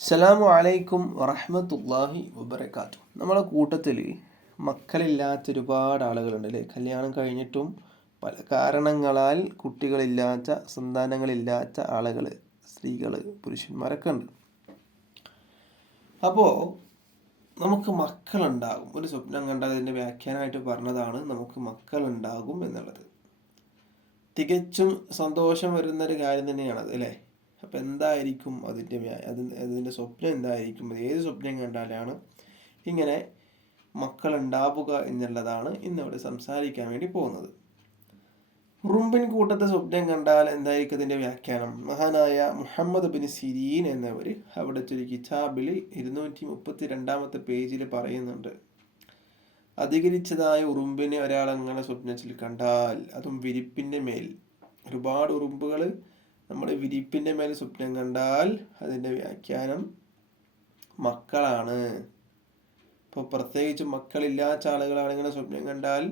അസ്സലാമു അലൈക്കും വറഹ്മത്തുള്ളാഹി വബറകാതുഹു. നമ്മളെ കൂട്ടത്തിൽ മക്കളില്ലാത്ത ഒരുപാട് ആളുകളുണ്ട് അല്ലേ? കല്യാണം കഴിഞ്ഞിട്ടും പല കാരണങ്ങളാൽ കുട്ടികളില്ലാത്ത, സന്താനങ്ങളില്ലാത്ത ആളുകൾ, സ്ത്രീകൾ, പുരുഷന്മാരൊക്കെ ഉണ്ട്. അപ്പോൾ നമുക്ക് മക്കളുണ്ടാകും, ഒരു സ്വപ്നം കണ്ടാൽ അതിൻ്റെ വ്യാഖ്യാനമായിട്ട് പറഞ്ഞതാണ് നമുക്ക് മക്കളുണ്ടാകും എന്നുള്ളത്. തികച്ചും സന്തോഷം വരുന്നൊരു കാര്യം തന്നെയാണത് അല്ലേ? അപ്പം എന്തായിരിക്കും അതിൻ്റെ സ്വപ്നം എന്തായിരിക്കും? ഏത് സ്വപ്നം കണ്ടാലാണ് ഇങ്ങനെ മക്കളുണ്ടാവുക എന്നുള്ളതാണ് ഇന്നിവിടെ സംസാരിക്കാൻ വേണ്ടി പോകുന്നത്. ഉറുമ്പിൻ കൂട്ടത്തെ സ്വപ്നം കണ്ടാൽ എന്തായിരിക്കും അതിൻ്റെ വ്യാഖ്യാനം? മഹാനായ മുഹമ്മദ് ബിൻ സിരീൻ എന്നവർ അവിടുത്തെ ഒരു കിതാബിൽ 232 പേജിൽ പറയുന്നുണ്ട്. അധികരിച്ചതായ ഉറുമ്പിനെ ഒരാളങ്ങനെ സ്വപ്നത്തിൽ കണ്ടാൽ, അതും വിരിപ്പിൻ്റെ മേൽ, ഒരുപാട് ഉറുമ്പുകൾ നമ്മുടെ വിരിപ്പിൻ്റെ മേൽ സ്വപ്നം കണ്ടാൽ അതിൻ്റെ വ്യാഖ്യാനം മക്കളാണ്. ഇപ്പോൾ പ്രത്യേകിച്ച് മക്കളില്ലാത്ത ആളുകളാണ് ഇങ്ങനെ സ്വപ്നം കണ്ടാൽ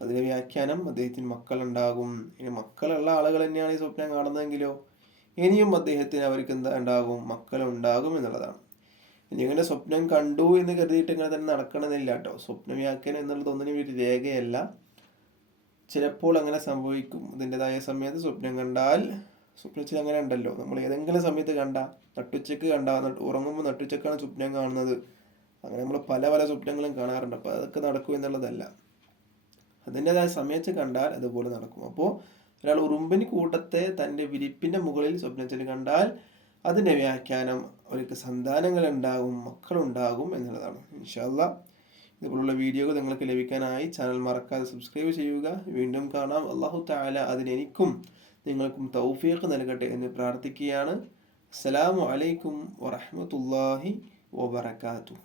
അതിൻ്റെ വ്യാഖ്യാനം അദ്ദേഹത്തിന് മക്കളുണ്ടാകും. ഇനി മക്കളുള്ള ആളുകൾ തന്നെയാണ് ഈ സ്വപ്നം കാണുന്നതെങ്കിലോ ഇനിയും അദ്ദേഹത്തിന് അവർക്ക് എന്താ ഉണ്ടാകും? മക്കളുണ്ടാകും എന്നുള്ളതാണ്. ഇനി ഇങ്ങനെ സ്വപ്നം കണ്ടു എന്ന് കരുതിയിട്ട് ഇങ്ങനെ തന്നെ നടക്കണമെന്നില്ല കേട്ടോ. സ്വപ്ന വ്യാഖ്യാനം എന്നുള്ളത് ഒന്നിനും ഒരു രേഖയല്ല. ചിലപ്പോൾ അങ്ങനെ സംഭവിക്കും. അതിൻ്റെതായ സമയത്ത് സ്വപ്നം കണ്ടാൽ, സ്വപ്നത്തിൽ അങ്ങനെ ഉണ്ടല്ലോ, നമ്മൾ ഏതെങ്കിലും സമയത്ത് കണ്ട, നട്ടുച്ചക്ക് ഉറങ്ങുമ്പോൾ നട്ടുച്ചക്കാണ് സ്വപ്നം കാണുന്നത്, അങ്ങനെ നമ്മൾ പല പല സ്വപ്നങ്ങളും കാണാറുണ്ട്. അപ്പോൾ അതൊക്കെ നടക്കും എന്നുള്ളതല്ല. അതിൻ്റെതായ സമയത്ത് കണ്ടാൽ അതുപോലെ നടക്കും. അപ്പോൾ ഒരാൾ ഉറുമ്പിന് കൂട്ടത്തെ തൻ്റെ വിരിപ്പിൻ്റെ മുകളിൽ സ്വപ്നത്തിൽ കണ്ടാൽ അതിൻ്റെ വ്യാഖ്യാനം അവർക്ക് സന്താനങ്ങൾ ഉണ്ടാകും, മക്കളുണ്ടാകും എന്നുള്ളതാണ്. ഇൻഷാ അല്ലാഹ് ഇതുപോലുള്ള വീഡിയോകൾ നിങ്ങൾക്ക് ലഭിക്കാനായി ചാനൽ മറക്കാതെ സബ്സ്ക്രൈബ് ചെയ്യുക. വീണ്ടും കാണാം. അല്ലാഹു തആല അതിനെനിക്കും നിങ്ങൾക്കും തൗഫീഖ് നൽകട്ടെ എന്ന് പ്രാർത്ഥിക്കുകയാണ്. അസ്സലാമു അലൈക്കും വറഹ്മത്തുള്ളാഹി വബറകാതുഹു.